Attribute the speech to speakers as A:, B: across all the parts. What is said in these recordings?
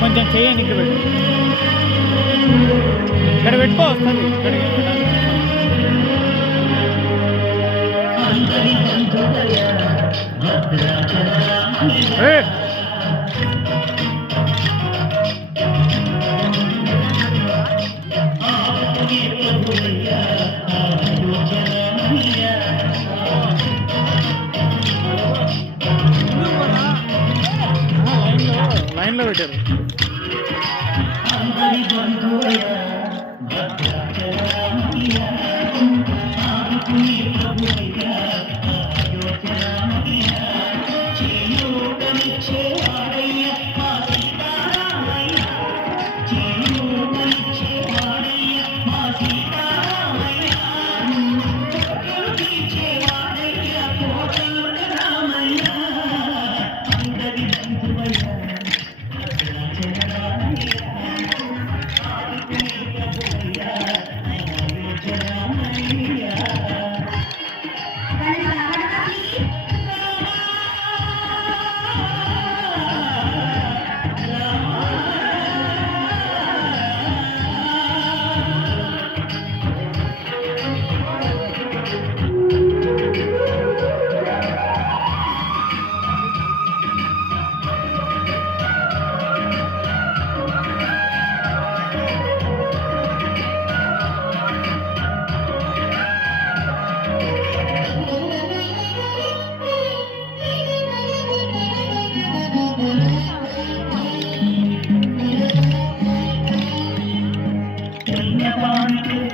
A: కొంచెం చేయండి ఇక్కడ పెట్టు. ఇక్కడ పెట్టుకో వస్తుంది. ఇక్కడ లైన్లో పెట్టారు.
B: ಬಂಧುಗಳ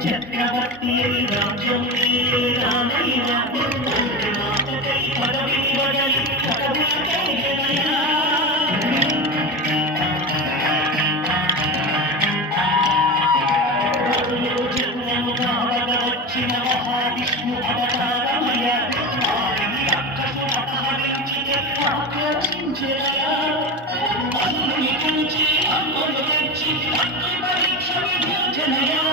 B: చక్రవర్తి రాజ్యం రామయ్య మాతకై పదవి వదలి పదవులకై జనయా వచ్చిన పరీక్ష విభజనయా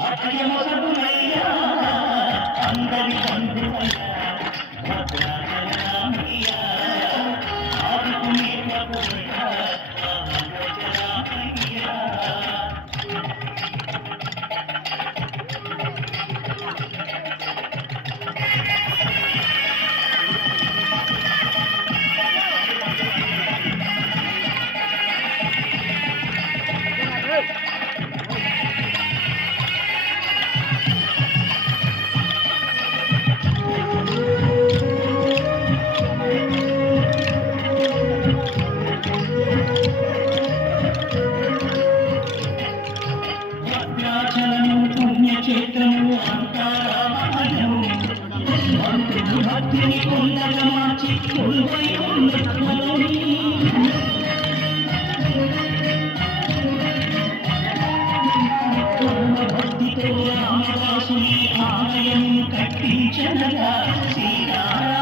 B: భద్రాచలము కొండగా మార్చి కొలువై ఉన్న స్థలము. భక్తితో రామదాసుని ఆలయం కట్టించనగా సీతారామ